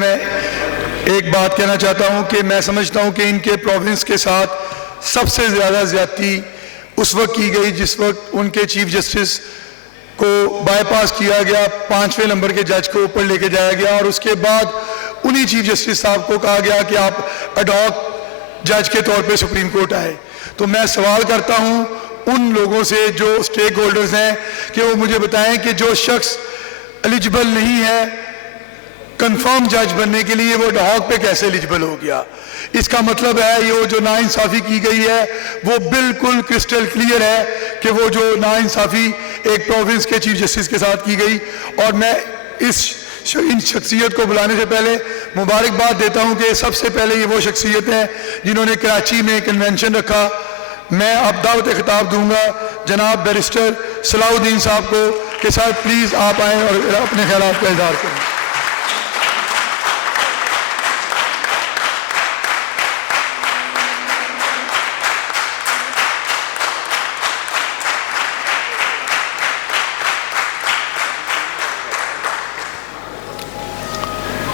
میں ایک بات کہنا چاہتا ہوں کہ میں سمجھتا ہوں کہ ان کے پروونس کے ساتھ سب سے زیادہ زیادتی اس وقت کی گئی جس وقت ان کے چیف جسٹس کو بائی پاس کیا گیا، 5ویں نمبر کے جج کو اوپر لے کے جایا گیا، اور اس کے بعد انہی چیف جسٹس صاحب کو کہا گیا کہ آپ ایڈ ہاک جج کے طور پہ سپریم کورٹ آئے۔ تو میں سوال کرتا ہوں ان لوگوں سے جو اسٹیک ہولڈرز ہیں کہ وہ مجھے بتائیں کہ جو شخص ایلیجبل نہیں ہے کنفرم جج بننے کے لیے وہ ایڈ ہاک پہ کیسے ایلیجبل ہو گیا؟ اس کا مطلب ہے یہ جو ناانصافی کی گئی ہے وہ بالکل کرسٹل کلیئر ہے کہ وہ جو ناانصافی ایک پروونس کے چیف جسٹس کے ساتھ کی گئی۔ اور میں ان شخصیت کو بلانے سے پہلے مبارکباد دیتا ہوں کہ سب سے پہلے یہ وہ شخصیت ہیں جنہوں نے کراچی میں کنونشن رکھا۔ میں اب دعوت خطاب دوں گا جناب بیرسٹر صلاح الدین صاحب کو کہ صاحب پلیز آپ آئیں اور اپنے خیالات کا اظہار کریں۔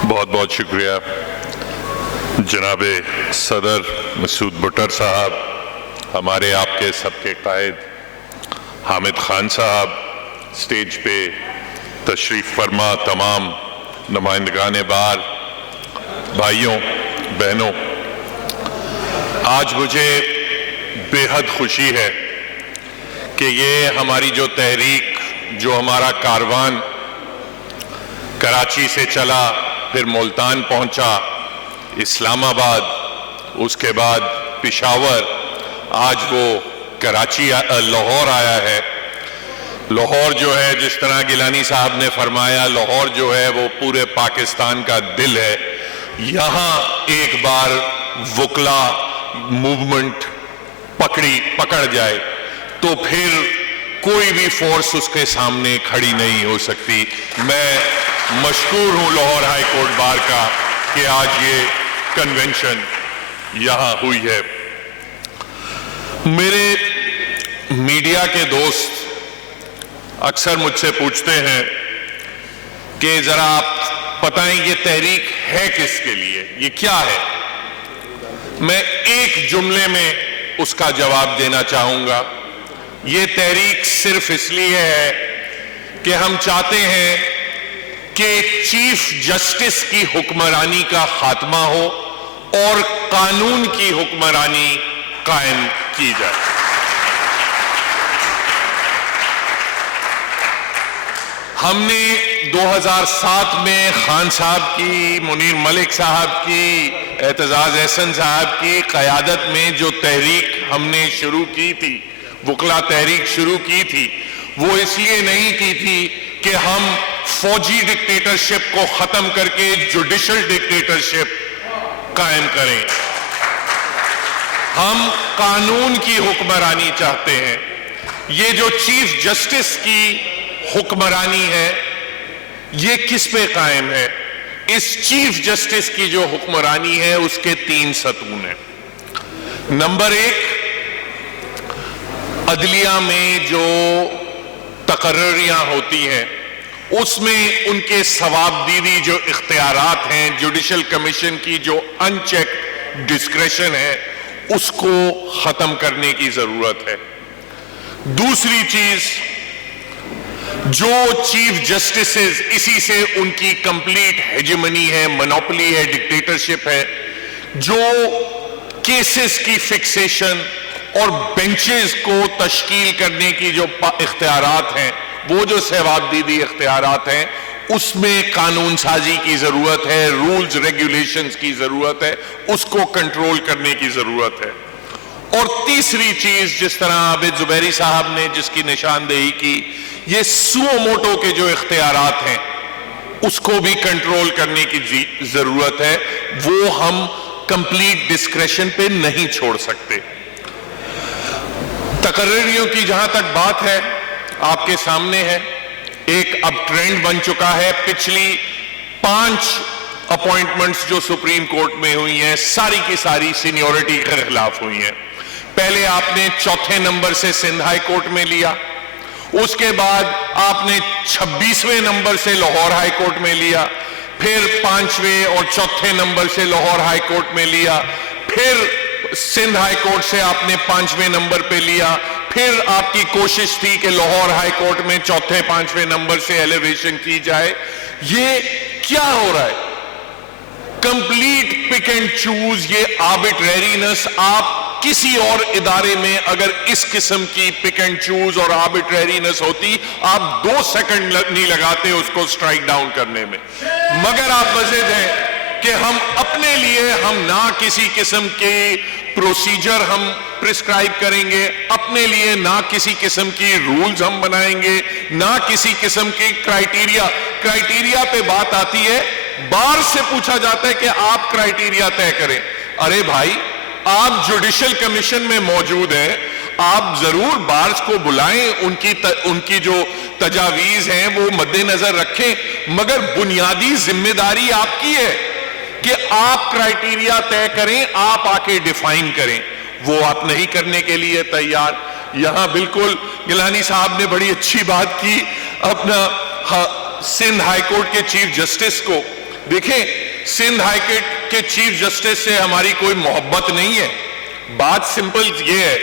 بہت بہت شکریہ جناب صدر مسعود بٹر صاحب، ہمارے آپ کے سب کے قائد حامد خان صاحب، سٹیج پہ تشریف فرما تمام نمائندگان بار، بھائیوں بہنوں، آج مجھے بے حد خوشی ہے کہ یہ ہماری جو تحریک، جو ہمارا کاروان کراچی سے چلا، پھر ملتان پہنچا، اسلام آباد، اس کے بعد پشاور، آج وہ کراچی لاہور آیا ہے۔ لاہور جو ہے جس طرح گیلانی صاحب نے فرمایا، لاہور جو ہے وہ پورے پاکستان کا دل ہے۔ یہاں ایک بار وکلا موومنٹ پکڑ جائے تو پھر کوئی بھی فورس اس کے سامنے کھڑی نہیں ہو سکتی۔ میں مشکور ہوں لاہور ہائی کورٹ بار کا کہ آج یہ کنونشن یہاں ہوئی ہے۔ میرے میڈیا کے دوست اکثر مجھ سے پوچھتے ہیں کہ ذرا آپ بتائیں یہ تحریک ہے کس کے لیے، یہ کیا ہے؟ میں ایک جملے میں اس کا جواب دینا چاہوں گا۔ یہ تحریک صرف اس لیے ہے کہ ہم چاہتے ہیں کہ چیف جسٹس کی حکمرانی کا خاتمہ ہو اور قانون کی حکمرانی قائم کی جائے۔ ہم نے 2007 میں خان صاحب کی، منیر ملک صاحب کی، اعتزاز احسن صاحب کی قیادت میں جو تحریک ہم نے شروع کی تھی، وکلا تحریک شروع کی تھی، وہ اس لیے نہیں کی تھی کہ ہم فوجی ڈکٹیٹرشپ کو ختم کر کے جوڈیشل ڈکٹیٹرشپ قائم کریں۔ ہم قانون کی حکمرانی چاہتے ہیں۔ یہ جو چیف جسٹس کی حکمرانی ہے یہ کس پہ قائم ہے؟ اس چیف جسٹس کی جو حکمرانی ہے اس کے 3 ستون ہیں۔ نمبر 1، عدلیہ میں جو تقرریاں ہوتی ہیں اس میں ان کے ثواب دیدی جو اختیارات ہیں، جوڈیشل کمیشن کی جو ان چیک ڈسکریشن ہے، اس کو ختم کرنے کی ضرورت ہے۔ دوسری چیز، جو چیف جسٹسز، اسی سے ان کی کمپلیٹ ہیجمنی ہے، منوپلی ہے، ڈکٹیٹرشپ ہے، جو کیسز کی فکسیشن اور بینچز کو تشکیل کرنے کی جو اختیارات ہیں، وہ جو ثواب دیدی اختیارات ہیں، اس میں قانون سازی کی ضرورت ہے، رولز ریگولیشنز کی ضرورت ہے، اس کو کنٹرول کرنے کی ضرورت ہے۔ اور تیسری چیز، جس طرح عابد زبیری صاحب نے جس کی نشاندہی کی، یہ سو موٹو کے جو اختیارات ہیں اس کو بھی کنٹرول کرنے کی ضرورت ہے، وہ ہم کمپلیٹ ڈسکریشن پہ نہیں چھوڑ سکتے۔ تقرریوں کی جہاں تک بات ہے، آپ کے سامنے ہے، ایک اب ٹرینڈ بن چکا ہے۔ پچھلی 5 اپوائنٹمنٹس جو سپریم کورٹ میں ہوئی ہیں، ساری کی ساری سینیورٹی کے خلاف ہوئی ہیں۔ پہلے آپ نے 4تھے نمبر سے سندھ ہائی کورٹ میں لیا، اس کے بعد آپ نے 26ویں نمبر سے لاہور ہائی کورٹ میں لیا، پھر 5ویں اور 4تھے نمبر سے لاہور ہائی کورٹ میں لیا، پھر سندھ ہائی کورٹ سے آپ نے 5ویں نمبر پہ لیا، پھر آپ کی کوشش تھی کہ لاہور ہائی کورٹ میں 4تھے 5ویں نمبر سے ایلیویشن کی جائے۔ یہ کیا ہو رہا ہے؟ کمپلیٹ پک اینڈ چوز، یہ آربیٹرینس۔ آپ کسی اور ادارے میں اگر اس قسم کی پک اینڈ چوز اور آربیٹرینس ہوتی، آپ 2 سیکنڈ نہیں لگاتے اس کو سٹرائک ڈاؤن کرنے میں، مگر آپ مزید ہیں کہ ہم اپنے لیے ہم نہ کسی قسم کی پروسیجر ہم پرسکرائب کریں گے، اپنے لیے نہ کسی قسم کی رولز ہم بنائیں گے، نہ کسی قسم کی کرائیٹیریا پہ بات آتی ہے، بار سے پوچھا جاتا ہے کہ آپ کرائیٹیریا طے کریں۔ ارے بھائی، آپ جوڈیشل کمیشن میں موجود ہیں، آپ ضرور بارز کو بلائیں، ان کی جو تجاویز ہیں وہ مد نظر رکھیں، مگر بنیادی ذمہ داری آپ کی ہے کہ آپ کرائیٹیریا طے کریں، آپ آ کے ڈیفائن کریں۔ وہ آپ نہیں کرنے کے لیے تیار۔ یہاں بالکل گیلانی صاحب نے بڑی اچھی بات کی اپنا سندھ ہائی کورٹ کے چیف جسٹس کو۔ دیکھیں، سندھ ہائی کورٹ کے چیف جسٹس سے ہماری کوئی محبت نہیں ہے، بات سمپل یہ ہے،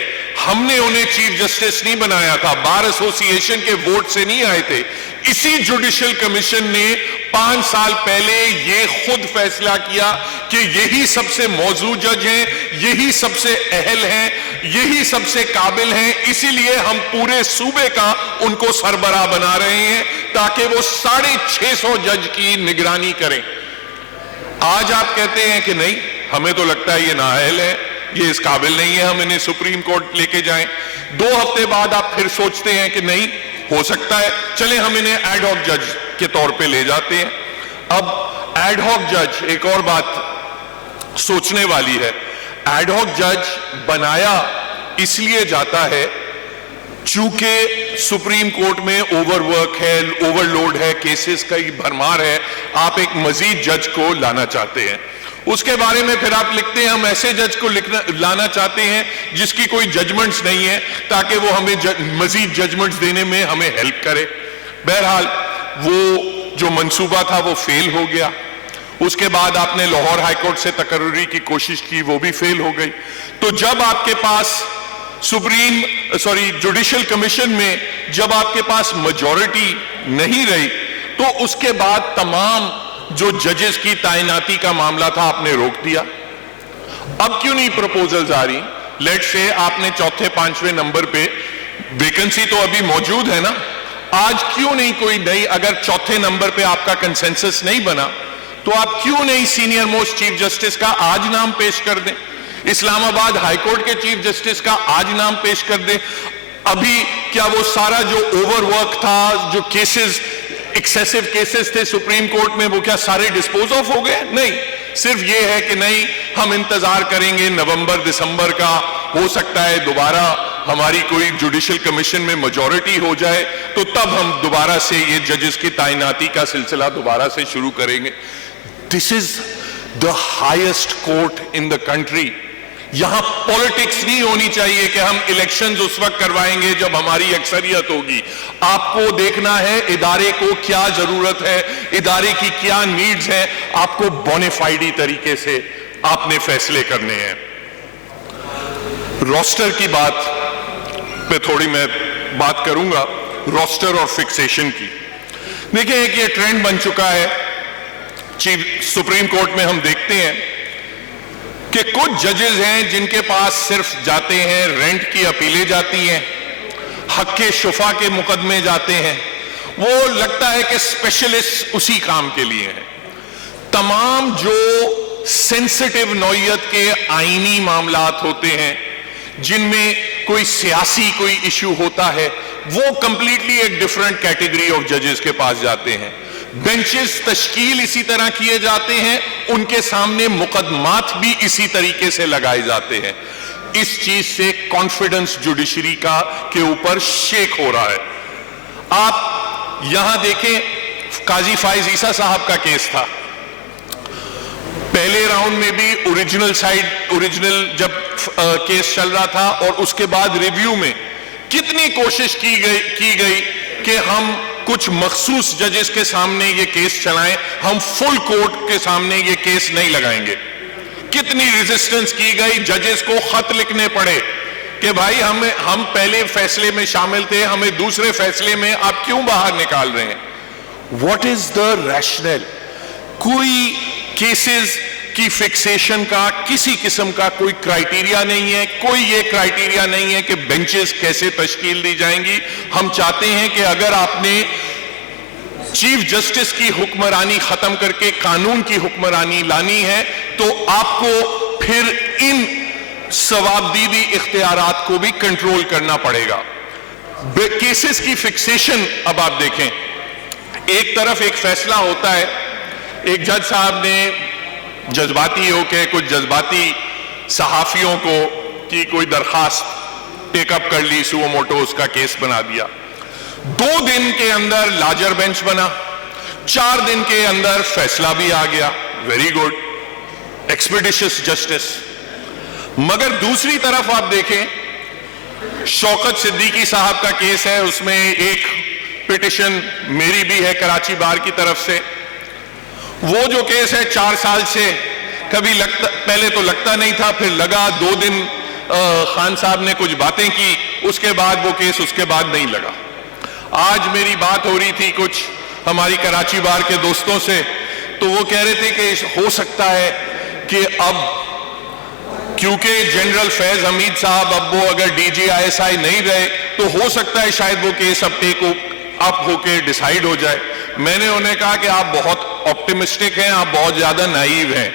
ہم نے انہیں چیف جسٹس نہیں بنایا تھا، بار ایسوسی ایشن کے ووٹ سے نہیں آئے تھے۔ اسی جوڈیشل کمیشن نے 5 سال پہلے یہ خود فیصلہ کیا کہ یہی سب سے موزوں جج ہیں، یہی سب سے اہل ہیں، یہی سب سے قابل ہیں، اسی لیے ہم پورے صوبے کا ان کو سربراہ بنا رہے ہیں تاکہ وہ 650 جج کی نگرانی کریں۔ آج آپ کہتے ہیں کہ نہیں، ہمیں تو لگتا ہے یہ نااہل ہے، یہ اس قابل نہیں ہے، ہم انہیں سپریم کورٹ لے کے جائیں۔ 2 ہفتے بعد آپ پھر سوچتے ہیں کہ نہیں، ہو سکتا ہے چلیں ہم انہیں ایڈ ہاک جج کے طور پہ لے جاتے ہیں۔ اب ایڈ ہاک جج، ایک اور بات سوچنے والی ہے، ایڈ ہاک جج بنایا اس لیے جاتا ہے چونکہ سپریم کورٹ میں اوور ورک ہے، اوور لوڈ ہے، کیسز کا بھرمار ہے، آپ ایک مزید جج کو لانا چاہتے ہیں۔ اس کے بارے میں پھر آپ لکھتے ہیں ہم ایسے جج کو لانا چاہتے ہیں جس کی کوئی ججمنٹس نہیں ہے تاکہ وہ ہمیں مزید ججمنٹس دینے میں ہمیں ہیلپ کرے۔ بہرحال وہ جو منصوبہ تھا وہ فیل ہو گیا۔ اس کے بعد آپ نے لاہور ہائی کورٹ سے تقرری کی کوشش کی، وہ بھی فیل ہو گئی۔ تو جب آپ کے پاس جوڈیشل کمیشن میں جب آپ کے پاس میجورٹی نہیں رہی تو اس کے بعد تمام جو ججز کی تعیناتی کا معاملہ تھا آپ نے روک دیا۔ اب کیوں نہیں پروپوزلز آ رہی؟ لیٹ سے آپ نے 4تھے 5ویں نمبر پہ ویکنسی تو ابھی موجود ہے نا، آج کیوں نہیں کوئی نئی، اگر 4تھے نمبر پہ آپ کا کنسنسس نہیں بنا تو آپ کیوں نہیں سینئر موسٹ چیف جسٹس کا آج نام پیش کر دیں، اسلام آباد ہائی کورٹ کے چیف جسٹس کا آج نام پیش کر دیں؟ ابھی کیا وہ سارا جو اوور ورک تھا، جو کیسز ایکسیسو کیسز تھے سپریم کورٹ میں، وہ کیا سارے ڈسپوز آف ہو گئے؟ نہیں، صرف یہ ہے کہ نہیں، ہم انتظار کریں گے نومبر دسمبر کا، ہو سکتا ہے دوبارہ ہماری کوئی جوڈیشل کمیشن میں میجورٹی ہو جائے تو تب ہم دوبارہ سے یہ ججز کی تعیناتی کا سلسلہ دوبارہ سے شروع کریں گے۔ This is the highest court in the country. یہاں پولیٹکس نہیں ہونی چاہیے کہ ہم الیکشنز اس وقت کروائیں گے جب ہماری اکثریت ہوگی۔ آپ کو دیکھنا ہے ادارے کو کیا ضرورت ہے، ادارے کی کیا نیڈز ہیں، آپ کو بونیفائیڈی طریقے سے آپ نے فیصلے کرنے ہیں۔ روسٹر کی بات پہ تھوڑی میں بات کروں گا، روسٹر اور فکسیشن کی۔ دیکھیں ایک یہ ٹرینڈ بن چکا ہے سپریم کورٹ میں، ہم دیکھتے ہیں کہ کچھ ججز ہیں جن کے پاس صرف جاتے ہیں، رینٹ کی اپیلیں جاتی ہیں، حق شفا کے مقدمے جاتے ہیں، وہ لگتا ہے کہ اسپیشلسٹ اسی کام کے لیے ہیں۔ تمام جو سینسٹیو نوعیت کے آئینی معاملات ہوتے ہیں جن میں کوئی سیاسی کوئی ایشو ہوتا ہے، وہ کمپلیٹلی ایک ڈیفرنٹ کیٹیگری آف ججز کے پاس جاتے ہیں۔ بینچز تشکیل اسی طرح کیے جاتے ہیں، ان کے سامنے مقدمات بھی اسی طریقے سے لگائے جاتے ہیں۔ اس چیز سے کانفیڈنس جوڈیشری کا کے اوپر شیک ہو رہا ہے۔ آپ یہاں دیکھیں قاضی فائز عیسیٰ صاحب کا کیس تھا، پہلے راؤنڈ میں بھی اوریجنل جب کیس چل رہا تھا اور اس کے بعد ریویو میں کتنی کوشش کی گئی کہ ہم کچھ مخصوص ججز کے سامنے یہ کیس چلائیں, ہم فل کورٹ کے سامنے یہ کیس نہیں لگائیں گے. کتنی ریزسٹنس کی گئی, ججز کو خط لکھنے پڑے کہ بھائی ہم پہلے فیصلے میں شامل تھے, ہمیں دوسرے فیصلے میں آپ کیوں باہر نکال رہے ہیں. What is the rational? کوئی کیسز کی فکسیشن کا کسی قسم کا کوئی کرائیٹیریا نہیں ہے, کوئی یہ کرائیٹیریا نہیں ہے کہ بینچز کیسے تشکیل دی جائیں گی. ہم چاہتے ہیں کہ اگر آپ نے چیف جسٹس کی حکمرانی ختم کر کے قانون کی حکمرانی لانی ہے تو آپ کو پھر ان ثوابدیدی اختیارات کو بھی کنٹرول کرنا پڑے گا. کیسز کی فکسیشن اب آپ دیکھیں, ایک طرف ایک فیصلہ ہوتا ہے, ایک جج صاحب نے جذباتی ہو کے کچھ جذباتی صحافیوں کو کی کوئی درخواست ٹیک اپ کر لی, سو موٹو اس کا کیس بنا دیا. 2 دن کے اندر لارجر بینچ بنا, 4 دن کے اندر فیصلہ بھی آ گیا. Very good, expeditious justice. مگر دوسری طرف آپ دیکھیں, شوکت صدیقی صاحب کا کیس ہے, اس میں ایک پٹیشن میری بھی ہے کراچی بار کی طرف سے. وہ جو کیس ہے 4 سال سے کبھی پہلے تو لگتا نہیں تھا, پھر لگا. 2 دن خان صاحب نے کچھ باتیں کی, اس کے بعد وہ کیس اس کے بعد نہیں لگا. آج میری بات ہو رہی تھی کچھ ہماری کراچی بار کے دوستوں سے, تو وہ کہہ رہے تھے کہ ہو سکتا ہے کہ اب کیونکہ جنرل فیض حمید صاحب اب وہ اگر D G I S I نہیں رہے تو ہو سکتا ہے شاید وہ کیس اب ٹیک اپ ہو کے ڈیسائیڈ ہو جائے. میں نے انہیں کہا کہ آپ بہت آپٹیمسٹک ہیں, آپ بہت زیادہ نائیو ہیں.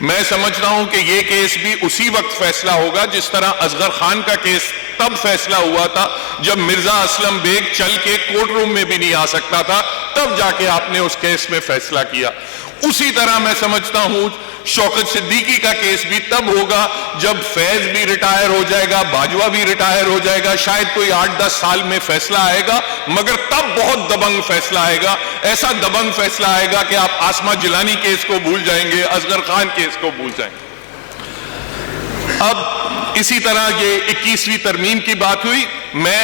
میں سمجھتا ہوں کہ یہ کیس بھی اسی وقت فیصلہ ہوگا جس طرح اصغر خان کا کیس تب فیصلہ ہوا تھا جب مرزا اسلم بیگ چل کے کورٹ روم میں بھی نہیں آ سکتا تھا, تب جا کے آپ نے اس کیس میں فیصلہ کیا. اسی طرح میں سمجھتا ہوں شوکت صدیقی کا کیس بھی تب ہوگا جب فیض بھی ریٹائر ہو جائے گا, باجوہ بھی ریٹائر ہو جائے گا, شاید کوئی 8-10 سال میں فیصلہ آئے گا, مگر تب بہت دبنگ فیصلہ آئے گا. ایسا دبنگ فیصلہ آئے گا کہ آپ آسمہ جیلانی کیس کو بھول جائیں گے, اصغر خان کیس کو بھول جائیں گے. اب اسی طرح یہ 21ویں ترمیم کی بات ہوئی, میں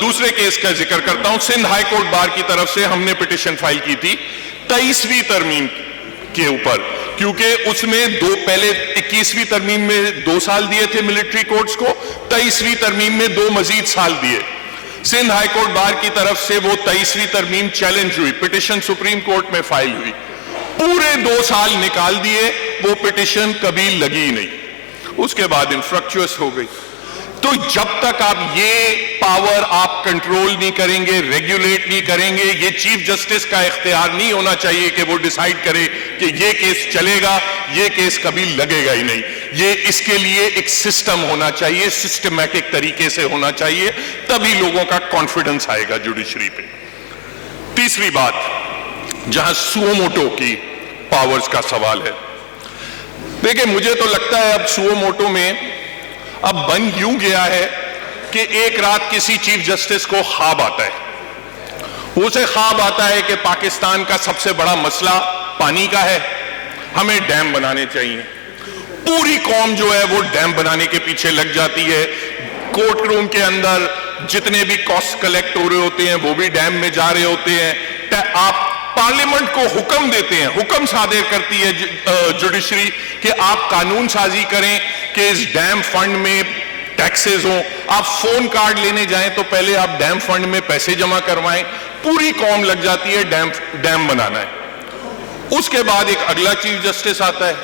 دوسرے کیس کا ذکر کرتا ہوں. سندھ ہائی کورٹ بار کی طرف سے ہم نے پٹیشن فائل کی تھی 23ویں ترمیم کے اوپر, کیونکہ اس میں پہلے 21ویں ترمیم میں 2 سال دیے تھے ملٹری کورٹس کو, 23ویں ترمیم میں 2 مزید سال دیے. سندھ ہائی کورٹ بار کی طرف سے وہ 23ویں ترمیم چیلنج ہوئی, پٹیشن سپریم کورٹ میں فائل ہوئی, پورے 2 سال نکال دیے, وہ پٹیشن کبھی لگی نہیں. اس کے بعد انفرکچوس ہو گئی. تو جب تک آپ یہ پاور آپ کنٹرول نہیں کریں گے, ریگولیٹ نہیں کریں گے, یہ چیف جسٹس کا اختیار نہیں ہونا چاہیے کہ وہ ڈیسائیڈ کرے کہ یہ کیس چلے گا, یہ کیس کبھی لگے گا ہی نہیں. یہ اس کے لیے ایک سسٹم ہونا چاہیے, سسٹمیٹک طریقے سے ہونا چاہیے, تبھی لوگوں کا کانفیڈنس آئے گا جوڈیشری پہ. تیسری بات, جہاں سو موٹو کی پاورز کا سوال ہے, دیکھیں مجھے تو لگتا ہے اب سو موٹو میں اب بن یوں گیا ہے کہ ایک رات کسی چیف جسٹس کو خواب آتا ہے, اسے خواب آتا ہے کہ پاکستان کا سب سے بڑا مسئلہ پانی کا ہے, ہمیں ڈیم بنانے چاہیے. پوری قوم جو ہے وہ ڈیم بنانے کے پیچھے لگ جاتی ہے. کورٹ روم کے اندر جتنے بھی کاسٹ کلیکٹ ہو رہے ہوتے ہیں وہ بھی ڈیم میں جا رہے ہوتے ہیں. آپ پارلیمنٹ کو حکم دیتے ہیں, حکم صادر کرتی ہے جوڈیشری کہ آپ قانون سازی کریں کہ اس ڈیم فنڈ میں ٹیکسز ہوں. آپ فون کارڈ لینے جائیں تو پہلے آپ ڈیم فنڈ میں پیسے جمع کروائیں. پوری قوم لگ جاتی ہے ڈیم بنانا ہے. اس کے بعد ایک اگلا چیف جسٹس آتا ہے,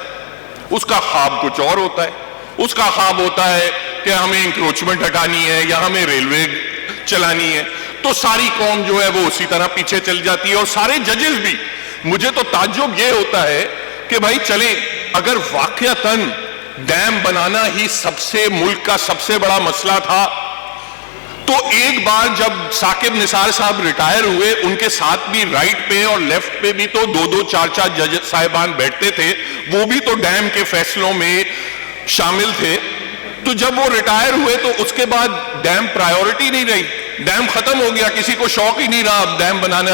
اس کا خواب کچھ اور ہوتا ہے. اس کا خواب ہوتا ہے کہ ہمیں انکروچمنٹ ہٹانی ہے یا ہمیں ریلوے چلانی ہے. تو ساری قوم جو ہے وہ اسی طرح پیچھے چل جاتی ہے, اور سارے ججز بھی. مجھے تو تعجب یہ ہوتا ہے کہ بھائی چلیں, اگر واقعتاً ڈیم بنانا ہی ملک کا سب سے بڑا مسئلہ تھا, تو ایک بار جب ثاقب نثار صاحب ریٹائر ہوئے, ان کے ساتھ بھی رائٹ پہ اور لیفٹ پہ بھی تو 2-2, 4-4 جج صاحبان بیٹھتے تھے, وہ بھی تو ڈیم کے فیصلوں میں شامل تھے. تو جب وہ ریٹائر ہوئے تو اس کے بعد ڈیم پرائیورٹی نہیں رہی, ڈیم ختم ہو گیا, کسی کو شوق ہی نہیں رہا اب ڈیم بنانے.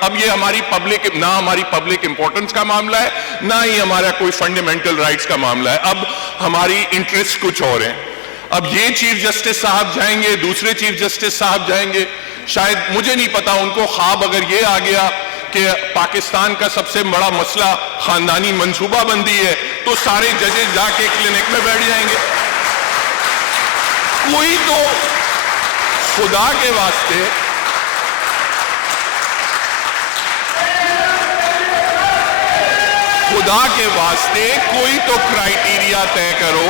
اب یہ ہماری پبلک, نہ ہماری پبلک امپورٹنس کا معاملہ ہے, نہ ہی ہمارا کوئی فنڈامنٹل رائٹس کا معاملہ ہے. اب ہماری انٹرسٹ کچھ اور ہیں. اب یہ چیف جسٹس صاحب جائیں گے, دوسرے چیف جسٹس صاحب جائیں گے, شاید مجھے نہیں پتا ان کو خواب اگر یہ آ گیا کہ پاکستان کا سب سے بڑا مسئلہ خاندانی منصوبہ بندی ہے تو سارے ججز جا کے کلینک میں بیٹھ جائیں گے. کوئی تو خدا کے واسطے کوئی تو کرائیٹیریا طے کرو.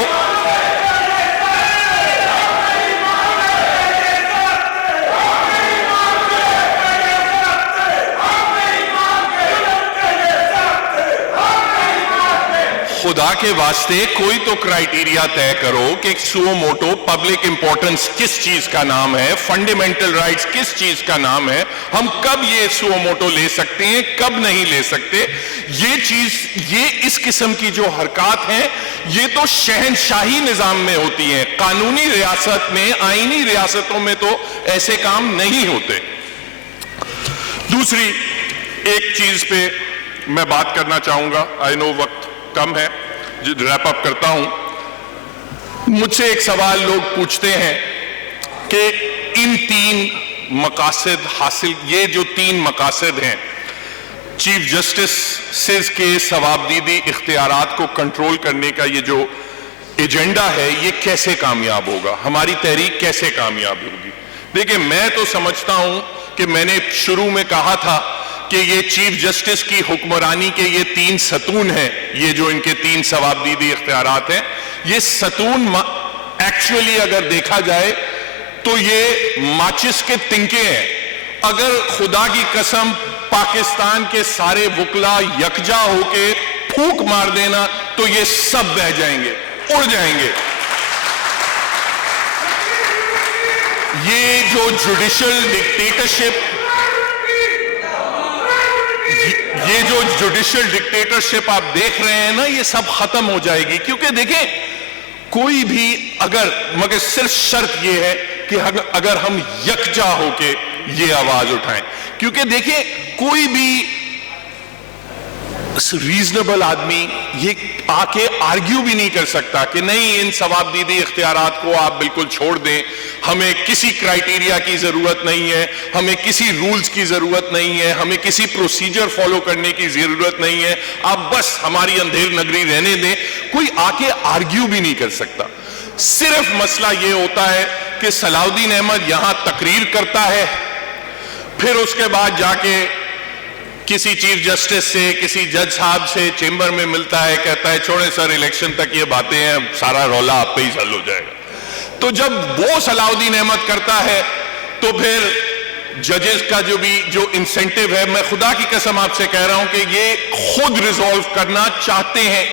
خدا کے واسطے کوئی تو کرائیٹیریا طے کرو کہ سو موٹو پبلک امپورٹنس کس چیز کا نام ہے, فنڈامنٹل رائٹس کس چیز کا نام ہے, ہم کب یہ سو موٹو لے سکتے ہیں, کب نہیں لے سکتے. یہ اس قسم کی جو حرکات ہیں یہ تو شہنشاہی نظام میں ہوتی ہیں, قانونی ریاست میں, آئینی ریاستوں میں تو ایسے کام نہیں ہوتے. دوسری ایک چیز پہ میں بات کرنا چاہوں گا, آئی نو وقت کم ہے, ریپ اپ کرتا ہوں. مجھ سے ایک سوال لوگ پوچھتے ہیں کہ ان 3 مقاصد حاصل, یہ جو 3 مقاصد ہیں, چیف جسٹس کے ثوابدیدی اختیارات کو کنٹرول کرنے کا یہ جو ایجنڈا ہے, یہ کیسے کامیاب ہوگا, ہماری تحریک کیسے کامیاب ہوگی. دیکھیں میں تو سمجھتا ہوں کہ میں نے شروع میں کہا تھا کہ یہ چیف جسٹس کی حکمرانی کے یہ 3 ستون ہیں, یہ جو ان کے 3 ثوابدیدی اختیارات ہیں, یہ ستون ایکچولی اگر دیکھا جائے تو یہ ماچس کے تنکے ہیں. اگر خدا کی قسم پاکستان کے سارے وکلا یکجا ہو کے پھونک مار دینا تو یہ سب بہ جائیں گے, اڑ جائیں گے. یہ جو جوڈیشل ڈکٹیٹرشپ آپ دیکھ رہے ہیں نا, یہ سب ختم ہو جائے گی. کیونکہ دیکھیں کوئی بھی مگر صرف شرط یہ ہے کہ اگر ہم یکجا ہو کے یہ آواز اٹھائیں. کیونکہ دیکھیں کوئی بھی ریزنیبل آدمی یہ آ کے آرگیو بھی نہیں کر سکتا کہ نہیں ان ثوابدیدی اختیارات کو آپ بالکل چھوڑ دیں, ہمیں کسی کرائیٹیریا کی ضرورت نہیں ہے, ہمیں کسی رولز کی ضرورت نہیں ہے, ہمیں کسی پروسیجر فالو کرنے کی ضرورت نہیں ہے, آپ بس ہماری اندھیر نگری رہنے دیں. کوئی آ کے آرگیو بھی نہیں کر سکتا. صرف مسئلہ یہ ہوتا ہے کہ صلاح الدین احمد یہاں تقریر کرتا ہے, پھر اس کے بعد جا کے کسی چیف جسٹس سے, کسی جج صاحب سے چیمبر میں ملتا ہے, کہتا ہے چھوڑیں سر الیکشن تک یہ باتیں ہیں, سارا رولا آپ پہ ہی حل ہو جائے گا. تو جب وہ صلاح الدین احمد کرتا ہے تو پھر ججز کا جو انسینٹیو ہے, میں خدا کی قسم آپ سے کہہ رہا ہوں کہ یہ خود ریزالو کرنا چاہتے ہیں